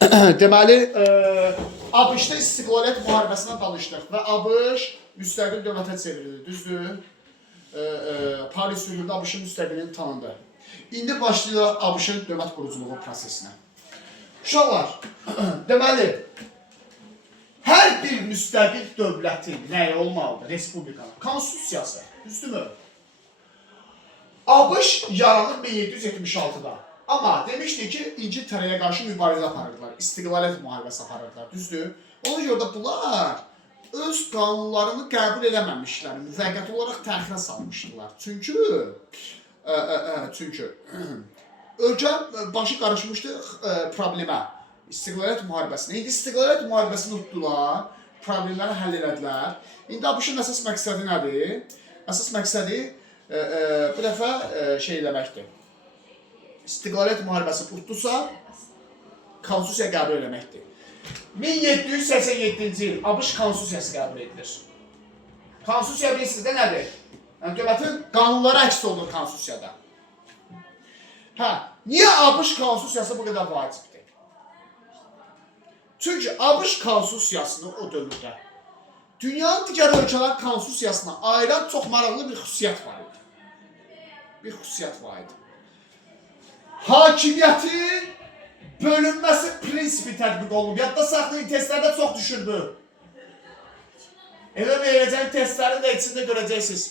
Deməli, ABŞ-da istiqlaliyyət müharibəsindən danışdıq və ABŞ müstəqil dövlətə çevrildi, düzdür? Paris sülhündə ABŞ-ın müstəqilliyini tanındı. İndi başlayırlar ABŞ-ın dövlət quruculuğu prosesinə. Uşaqlar, deməli, hər bir müstəqil dövlətin nəyi olmalıdır? Respublikanın konstitusiyası, düzdürmü? ABŞ yaranıb 1776-da. Amma demişdik ki, İngiltərəyə qarşı mübarizə aparırdılar, istiqlaliyyət müharibəsi aparırdılar, düzdür? Ona görə də bunlar öz qanunlarını qəbul eləməmişlər, müvəqqəti olaraq təxirə salmışdılar. Çünki ölkə başı qarışmışdı problemə, istiqlaliyyət müharibəsinə. İndi istiqlaliyyət müharibəsini tutdular, problemləri həll elədilər. İndi ABŞ-ın əsas məqsədi nədir? Əsas məqsədi bu dəfə şey eləməkdir. İstiqlaliyyət müharibəsi tutdusa, konstitusiya qəbul eləməkdir. 1787-ci il ABŞ konstitusiyası qəbul edilir. Konstitusiya bilirsiniz də nədir? Yəni, dövlətin qanunları əks olunur konstitusiyada. Niyə ABŞ konstitusiyası bu qədər vacibdir? Çünki ABŞ konstitusiyasını o dövrdə dünyanın digər ölkələr konstitusiyasına ayıran çox maraqlı bir xüsusiyyət var idi. Hakimiyyətin bölünməsi prinsipi tətbiq olunub. Yadda saxlayın, testlərdə çox düşür bu. Elə verəcəyim testlərin də içində görəcəksiniz.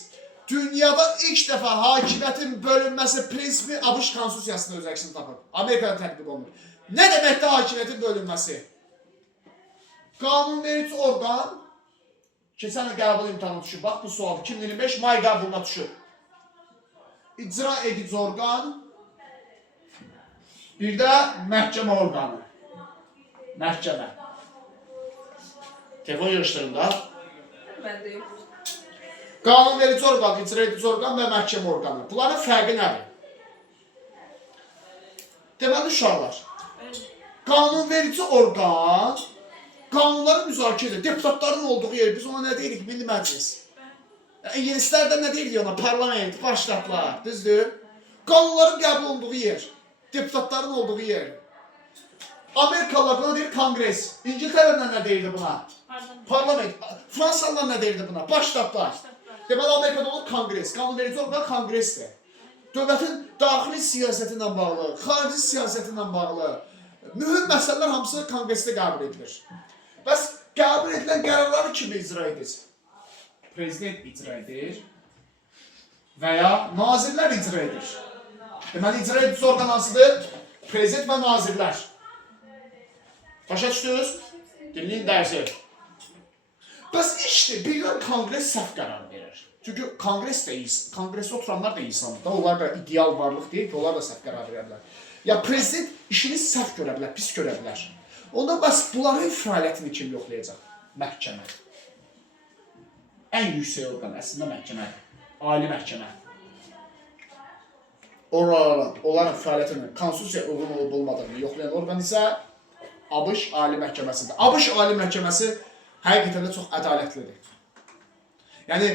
Dünyada ilk dəfə hakimiyyətin bölünməsi prinsipi ABŞ konstitusiyasında öz əksini tapıb. Amerikada tətbiq olunur. Nə deməkdir hakimiyyətin bölünməsi? Qanunverici orqan, keçən il qəbul imtahanı düşür. Bax bu sual 2025 may qəbuluna düşür. İcra edici orqan, bir də məhkəmə orqanı. Məhkəmə. Telefon yığışdırın da. Məndə yox. Qanunverici orqan, icra edici orqan və məhkəmə orqanı. Bunların fərqi nədir? Deməli uşaqlar, qanunverici orqan qanunları müzakirə edir. Deputatların olduğu yer, biz ona nə deyirik? Milli Məclis. İngilislərdə nə deyirik ona? Parlament, başlatlar, düzdür? Qanunların qəbul olunduğu yer, deputatların olduğu yer. Amerikalılar buna deyir kongres. İngiltərədən nə deyirdi buna? Parlament. Fransalılar nə deyirdi buna? Başlatlar. Deməli Amerikada olur kongres. Qanunverici orqan kongresdir. Dövlətin daxili siyasəti ilə bağlı, xarici siyasəti ilə bağlı mühüm məsələlər hamısı kongresdə qəbul edilir. Bəs qəbul edilən qərarları kim icra edir? Prezident icra edir və ya nazirlər icra edir. Deməli, icra edici orqan hansıdır? Prezident və nazirlər. Başa düşdünüz? Dinləyin dərsi. Bəs işdir, birdən kongres səhv qərar verir. Çünki kongresdə oturanlar da insandır. Onlar da ideal varlıq deyil ki, onlar da səhv qərar verirlər. Ya prezident işini səhv görə bilər, pis görə bilər. Onda bəs bunların fəaliyyətini kim yoxlayacaq? Məhkəmə. Ən yüksək orqan əslində məhkəmədir. Ali məhkəmə. Onların fəaliyyətini, konstitusiyaya uyğun olub olmadığını yoxlayan orqan isə ABŞ Ali Məhkəməsidir. ABŞ Ali Məhkəməsi həqiqətən də çox ədalətlidir. Yəni,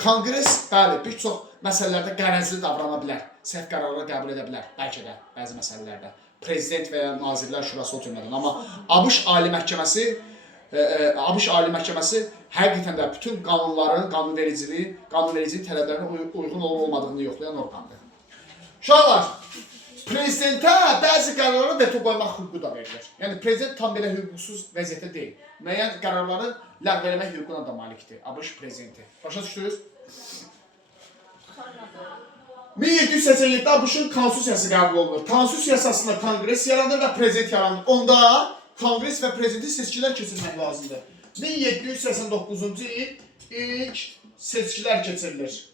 kongres, bəli, bir çox məsələlərdə qərəzli davrana bilər, səhv qərarları qəbul edə bilər, bəlkə də bəzi məsələlərdə. Prezident və ya Nazirlər Şurası o cümlədən. Amma ABŞ Ali Məhkəməsi həqiqətən də bütün qanunların, qanunvericiliyin tələblərinə uyğun olub olmadığını yoxlayan orqandır. Uşaqlar, prezidentə bəzi qərarlara veto qoymaq hüququ da verilir. Yəni, prezident tam belə hüquqsuz vəziyyətdə deyil. Müəyyən qərarları ləğv eləmək hüququna da malikdir. ABŞ prezidenti. Başa düşdünüz? 1787-də ABŞ-ın konstitusiyası qəbul olunur. Konstitusiya əsasında kongres yaranır və prezident yaranır. Onda kongres və prezidentin seçkilər keçirmək lazımdır. 1789-cu il ilk seçkilər keçirilir.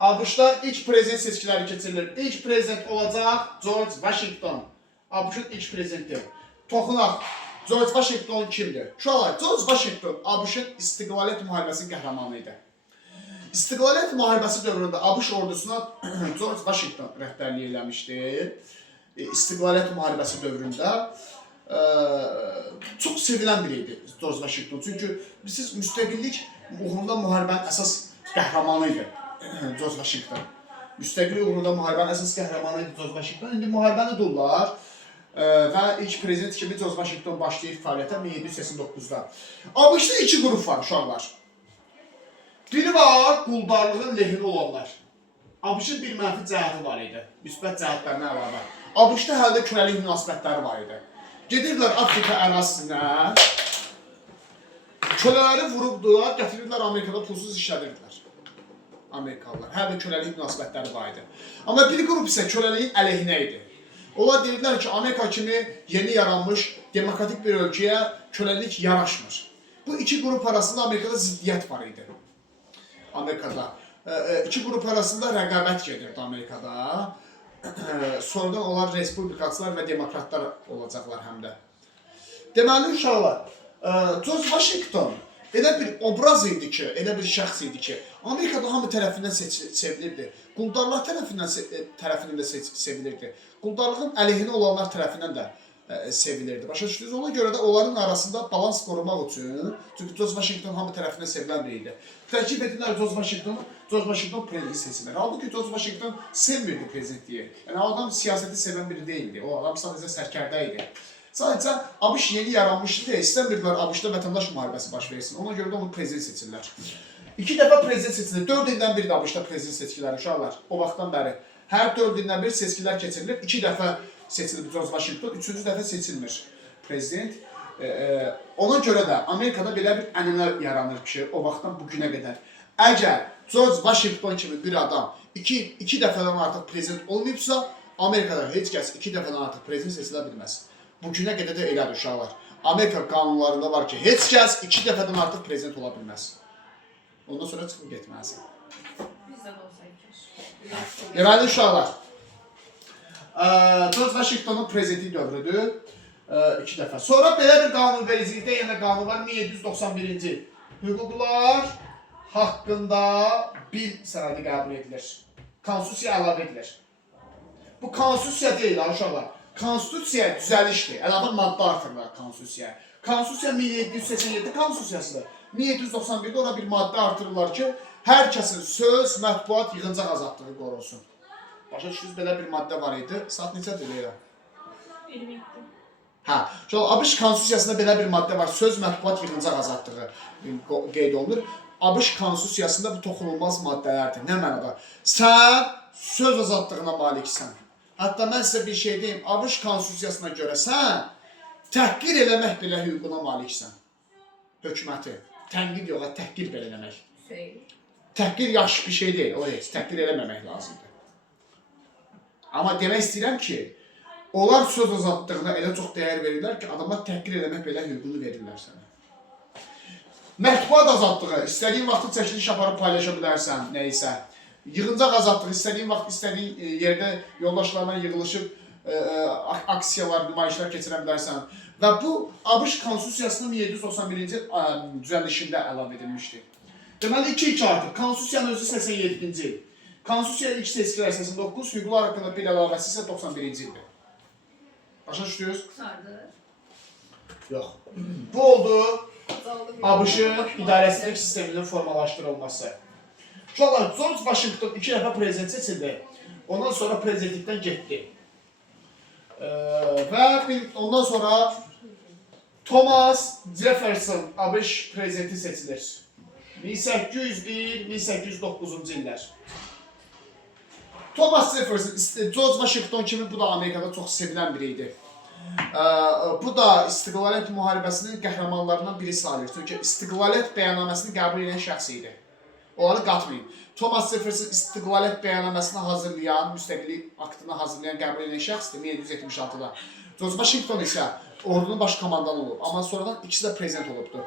ABŞ-da ilk prezident seçkiləri keçirilir. İlk prezident olacaq George Washington. ABŞ-ın ilk prezidenti. Toxunaq. George Washington kimdir? Uşaqlar, George Washington ABŞ-ın istiqlaliyyət müharibəsinin qəhrəmanı idi. İstiqlaliyyət müharibəsi dövründə ABŞ ordusuna George Washington rəhbərlik eləmişdi. İstiqlaliyyət müharibəsi dövründə çox sevilən biri idi George Washington. Çünki siz müstəqillik uğrunda müharibənin əsas qəhrəmanı idi. George Washington. Müstəqillik uğrunda müharibənin əsas qəhrəmanı idi George Washington. İndi müharibəni dururlar. və ilk prezident kimi George Washington başlayır fəaliyyətə 1789-da. ABŞ-da 2 qrup var uşaqlar. Biri var, quldarlığın lehini olanlar. ABŞ-ın bir mənfi cəhəti var idi, müsbət cəhətlərinə əlavə. ABŞ-da həldə köləlik münasibətləri var idi. Gedirlər Afrika ərazisinə, kölələri vurubdular, gətirirlər Amerikada pulsuz işlədirdilər. Amerikalılar, həldə köləlik münasibətləri var idi. Amma bir qrup isə köləliyin əleyhinə idi. Onlar deyirlər ki, Amerika kimi yeni yaranmış demokratik bir ölkəyə köləlik yaraşmır. Bu iki qrup arasında Amerikada ziddiyyət var idi. Amerikada. İki qrup arasında rəqabət gedirdi Amerikada. Sonradan onlar respublikaçılar və demokratlar olacaqlar həm də. Deməli, uşaqlar, George Washington elə bir obraz idi ki, elə bir şəxs idi ki, Amerikada hamı tərəfindən sevilirdi. Quldarlar tərəfindən də sevilirdi. Quldarlığın əleyhinə olanlar tərəfindən də sevilirdi. Başa düşdünüz? Ona görə də onların arasında balans qorumaq üçün, çünki George Washington hamı tərəfindən sevilən biri idi. Təklif edirlər George Washington prezident seçilir. Halbuki George Washington sevmirdi prezidentliyi. Yəni adam siyasəti sevən biri deyildi. O adam sadəcə sərkərdə idi. Sadəcə ABŞ yeni yaranmışdı deyə istəmirdilər ABŞ-da vətəndaş müharibəsi baş versin. Ona görə də onu prezident seçirlər. 2 dəfə prezident seçilir. 4 ildən biridir ABŞ-da prezident seçkiləri uşaqlar. O vaxtdan bəri. Hər 4 ildən bir seçkilər keçirilir. 2 dəfə seçilir George Washington, 3-cü dəfə seçilmir prezident. Ona görə də Amerikada belə bir ənənə yaranır ki, o vaxtdan bu günə qədər. Əgər George Washington kimi bir adam 2 dəfədən artıq prezident olmayıbsa, Amerikada heç kəs 2 dəfədən artıq prezident seçilə bilməz. Bu günə qədər də elədir uşaqlar. Amerika qanunlarında var ki, heç kəs 2 dəfədən artıq prezident ola bilməz. Ondan sonra çıxıb getməlisən. Bizdə də olsaydı. Deməli uşaqlar, George Washington'un prezidentlik dövrüdür 2 dəfə. Sonra belə bir qanunvericilikdə yenə qanun var 1791-ci il. Hüquqlar haqqında bil sənədi qəbul edilir. Konstitusiya əlavə edilir. Bu konstitusiya deyil uşaqlar. Konstitusiya düzəlişdir. Əlavə maddə artırılır konstitusiyaya. Konstitusiya 1787 konstitusiyasıdır. 1791-də ona bir maddə artırırlar ki, hər kəsin söz, mətbuat, yığıncaq azadlığı qorunsun. Başa düşdünüz, belə bir maddə var idi. Saat neçədir deyirəm? 27. Hə, ABŞ konstitusiyasında belə bir maddə var. Söz, mətbuat, yığıncaq azadlığı qeyd olunur. ABŞ konstitusiyasında bu toxunulmaz maddələrdir. Nə mənada? Sən söz azadlığına maliksən. Hətta mən sizə bir şey deyim, ABŞ konstitusiyasına görə sən təhqir eləmək belə hüququna maliksən. Hökuməti. Tənqid yox, təhqir belə eləmək. Təhqir yaxşı bir şey deyil, o heç. Təhqir eləməmək lazımdır. Amma demək istəyirəm ki, onlar söz azadlığına elə çox dəyər verirlər ki, adamlar təhqir eləmək belə hüququnu verirlər sənə. Mətbuat azadlığı, istədiyin vaxtı çəkiliş aparıb paylaşa bilərsən, neysə. Yığıncaq azadlığı, istədiyin vaxt, istədiyin yerdə yoldaşlarla yığılışıb aksiyalar, nümayişlər keçirə bilərsən. Və bu, ABŞ konstitusiyasının 1791-ci düzəlişində əlavə edilmişdir. Deməli, 2-2 artıq. Konstitusiyanın özü 87-ci il. Konstitusiya ilk seçkilər 89, hüquqlar haqqında bir əlavəsi isə 91-ci ildir. Başa düşdünüz? Qısardır. Yox. Bu oldu ABŞ-ın idarəçilik sisteminin formalaşdırılması. Uşaqlar, George Washington 2 dəfə prezident seçildi. Ondan sonra prezidentlikdən getdi. Və ondan sonra Thomas Jefferson ABŞ prezidenti seçilir. 1801-1809-cu illər. Thomas Jefferson, George Washington kimi bu da Amerikada çox sevilən biri idi. Bu da İstiqlaliyyət müharibəsinin qəhrəmanlarından biri sayılır. Çünki İstiqlaliyyət bəyannaməsini qəbul edən şəxs idi. Onları qatmayın. Thomas Jefferson İstiqlaliyyət bəyannaməsini hazırlayan, müstəqillik aktını hazırlayan, qəbul edən şəxsdir 1776-da. George Washington isə ordunun baş komandanı olub. Amma sonradan ikisi də prezident olubdur.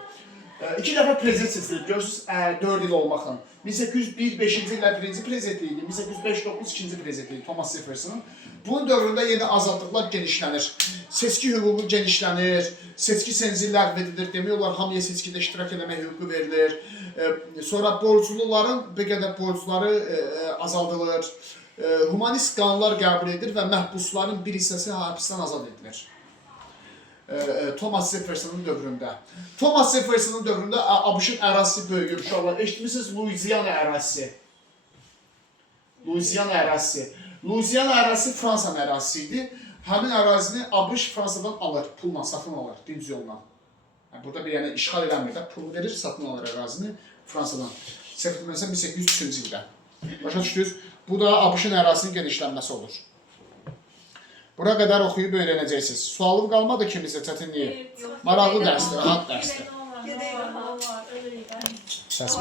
2 dəfə prezident seçilir. Görürsünüz 4 il olmaqla. 1801-5-ci illər birinci prezidentliyi idi. 1805-9 ikinci prezidentliyi Thomas Jefferson'ın. Bunun dövründə yeni azadlıqlar genişlənir. Seçki hüququ genişlənir. Seçki senzillər verilir. Demək olar hamıya seçkidə iştirak etmək hüququ verilir. Sonra borcluların bir qədər borcları azaldılır. Humanist qanunlar qəbul edilir və məhbusların bir hissəsi həbsdən azad edilir. Thomas Jefferson'ın dövründə. Thomas Jefferson'ın dövründə ABŞ-ın ərazisi böyüyür. Uşaqlar, eşitmişsiniz Louisiana ərazisi. Louisiana ərazisi. Louisiana ərazisi Fransanın ərazisi idi. həmin ərazini ABŞ Fransadan alır, pulla satın alır, dinc yolla. Yəni, burada bir yəni işğal eləmir də, pulu verir, satın alır ərazini Fransadan. Səhv etmirəmsə 1803-cü ildə. Başa düşdünüz? Bu da ABŞ-ın ərazisinin genişlənməsi olur. Bura qədər oxuyub öyrənəcəksiniz. Sualım qalmadı kimisə çətinliyi. Maraqlı dərsdir, rahat dərsdir. Var. Səs